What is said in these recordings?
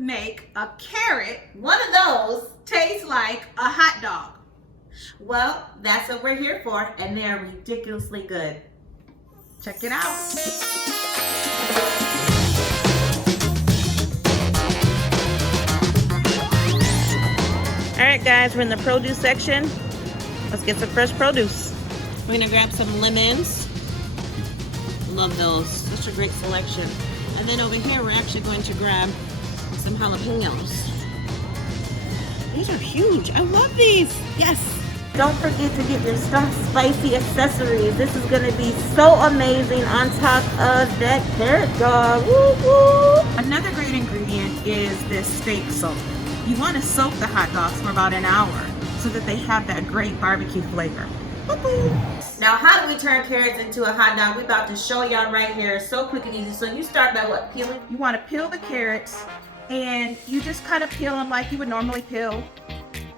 make a carrot one of those taste like a hot dog? Well, that's what we're here for, and they're ridiculously good. Check it out. All right, guys, we're in the produce section. Let's get some fresh produce. We're gonna grab some lemons. Love those, such a great selection. And then over here, we're actually going to grab some jalapenos. These are huge, I love these, yes. Don't forget to get your stuffed spicy accessories. This is gonna be so amazing on top of that carrot dog. Woo woo! Another great ingredient is this steak soak. You want to soak the hot dogs for about an hour so that they have that great barbecue flavor. Woo-hoo. Now, how do we turn carrots into a hot dog? We're about to show y'all right here. So quick and easy. So you start by what? Peeling? You want to peel the carrots, and you just kind of peel them like you would normally peel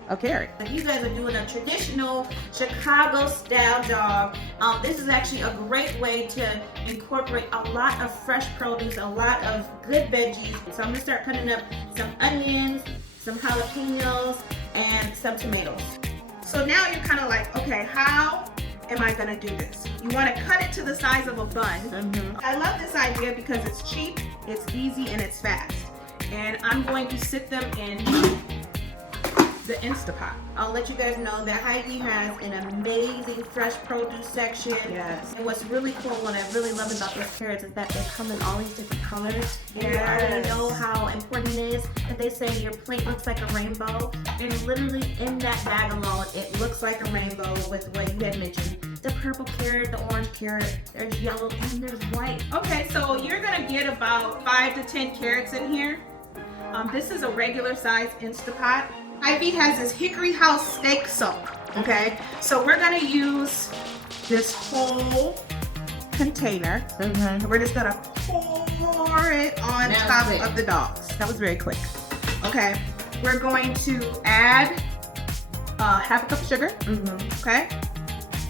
a carrot. If you guys are doing a traditional Chicago-style dog, this is actually a great way to incorporate a lot of fresh produce, a lot of good veggies. So I'm gonna start cutting up some onions, some jalapenos, and some tomatoes. So now you're kind of like, okay, how am I gonna do this? You want to cut it to the size of a bun. I love this idea because it's cheap, it's easy, and it's fast. And I'm going to sit them in the Instapot. I'll let you guys know that Hy-Vee has an amazing fresh produce section. Yes. And what's really cool, what I really love about these carrots is that they come in all these different colors. And you Yes. already know how important it is that they say your plate looks like a rainbow. And literally in that bag alone, it looks like a rainbow with what you had mentioned. The purple carrot, the orange carrot, there's yellow, and there's white. Okay, so you're gonna get about 5 to 10 carrots in here. This is a regular size Instapot. Hy-Vee has this Hickory House steak soak, okay? So we're gonna use this whole container. And we're just gonna pour it on That was top quick. of the dogs. That was very quick. Okay, we're going to add half a cup of sugar, okay?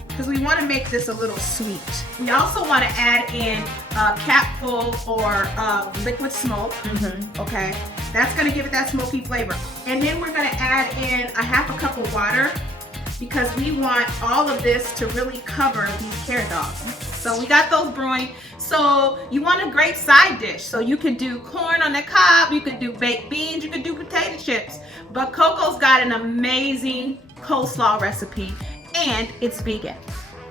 Because we want to make this a little sweet. We also want to add in a capful or liquid smoke, okay? That's going to give it that smoky flavor. And then we're going to add in a half a cup of water because we want all of this to really cover these carrot dogs. So we got those brewing. So you want a great side dish. So you could do corn on the cob, you could do baked beans, you could do potato chips. But Coco's got an amazing coleslaw recipe, and it's vegan.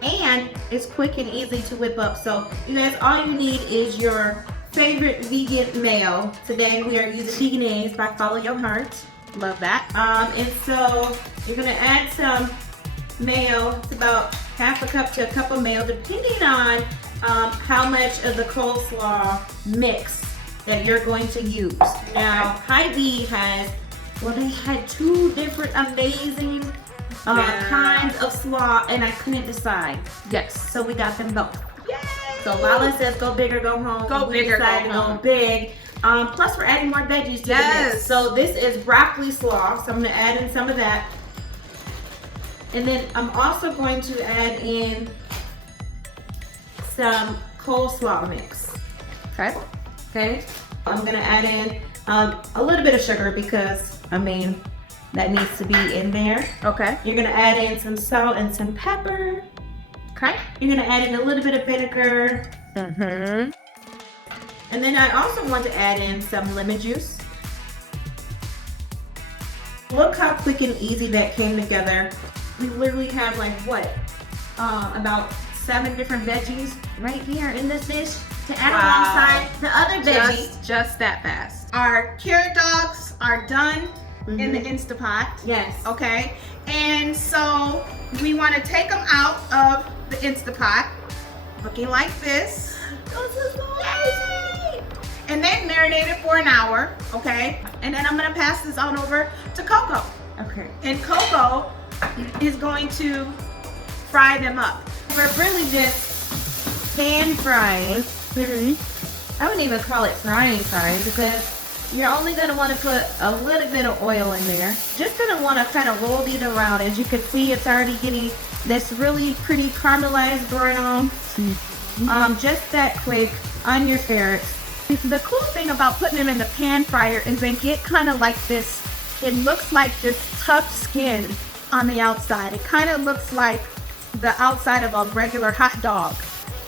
And it's quick and easy to whip up. So you guys, all you need is your favorite vegan mayo. Today we are using Veganese by Follow Your Heart. Love that. And so you're gonna add some mayo. It's about half a cup to a cup of mayo, depending on how much of the coleslaw mix that you're going to use. Now, Hy-Vee has, well, they had 2 different amazing kinds of slaw, and I couldn't decide. Yes. So we got them both. Yay! So Lala says go big or go home. Go We big or go decided to home. go big. Plus we're adding more veggies to the Yes. mix. So this is broccoli slaw. So I'm gonna add in some of that. And then I'm also going to add in some coleslaw mix. Okay. Okay. I'm gonna add in a little bit of sugar because, I mean, that needs to be in there. Okay. You're gonna add in some salt and some pepper. Okay. You're gonna add in a little bit of vinegar. And then I also want to add in some lemon juice. Look how quick and easy that came together. We literally have like what? About 7 different veggies right here in this dish to add alongside the other veggies. Just that fast. Our carrot dogs are done in the Instapot. Yes. Okay. And so we want to take them out of the Instapot, looking like this. This is so amazing. And then marinate it for an hour, okay? And then I'm gonna pass this on over to Coco. Okay. And Coco is going to fry them up. We're really just pan frying. I wouldn't even call it frying because you're only gonna want to put a little bit of oil in there. Just gonna want to kind of roll these around. As you can see, it's already getting this really pretty caramelized brown. Just that quick on your carrots. The cool thing about putting them in the pan fryer is they get kind of like this, it looks like this tough skin on the outside. It kind of looks like the outside of a regular hot dog.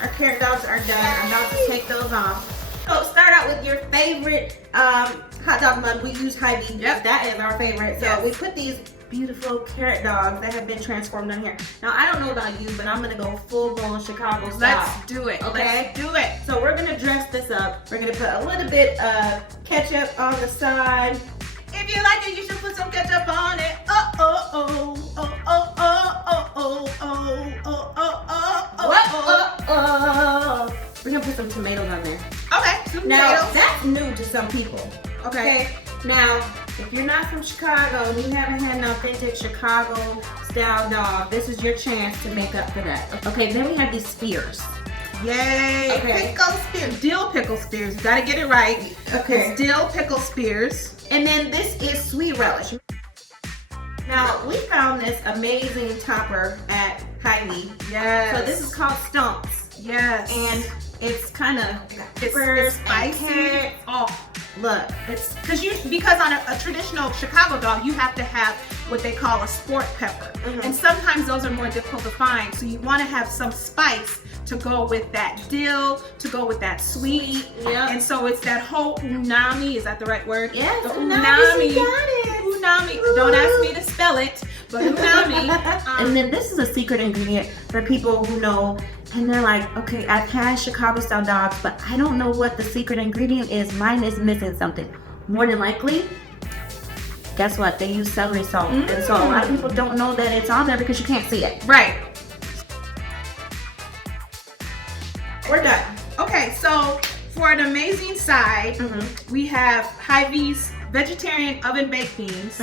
Our carrot dogs are done. I'm about to take those off. So start out with your favorite hot dog bun. We use Hy-Vee. Yep. That is our favorite. So Yes. we put these beautiful carrot dogs that have been transformed on here. Now I don't know about you, but I'm gonna go full blown Chicago style. Let's do it. Okay. Let's do it. So we're gonna dress this up. We're gonna put a little bit of ketchup on the side. If you like it, you should put some ketchup on it. Oh, oh, oh, oh, oh, oh, oh, oh, oh, oh, oh, oh. We're gonna put some tomatoes on there. Okay, some Now potatoes. that's new to some people. Okay. Now, if you're not from Chicago and you haven't had an authentic Chicago style dog, this is your chance to make up for that. Okay, then we have these spears. Yay. Okay. Pickle spears. Dill pickle spears. You gotta get it right. Okay. It's dill pickle spears. And then this is sweet relish. Now, we found this amazing topper at Hy-Vee. Yes. So this is called Stumps. Yes. And it's kind of it's spicy. Oh, Look, it's because on a traditional Chicago dog, you have to have what they call a sport pepper, and sometimes those are more difficult to find. So you want to have some spice to go with that dill, to go with that sweet. Yep. And so it's that whole umami. Is that the right word? yes, The umami. You got it. Umami. Don't ask me to spell it, but umami. And then this is a secret ingredient for people who know, and they're like, okay, I've had Chicago style dogs, but I don't know what the secret ingredient is. Mine is missing something. More than likely, guess what? They use celery salt. And so a lot of people don't know that it's on there because you can't see it. Right. We're done. Okay, so for an amazing side, we have Hy-Vee's vegetarian oven baked beans.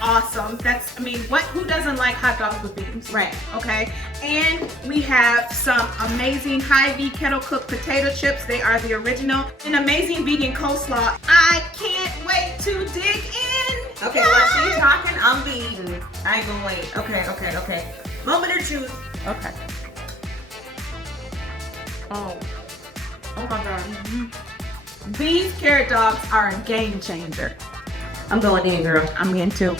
Awesome. Who doesn't like hot dogs with beans? Right. Okay. And we have some amazing Hy-Vee kettle cooked potato chips. They are the original. An amazing vegan coleslaw. I can't wait to dig in. Okay, while she's talking, I'm be eating. I ain't gonna wait. Okay. Moment of truth. Okay. Oh my God. These carrot dogs are a game changer. I'm going in, girl. I'm in too.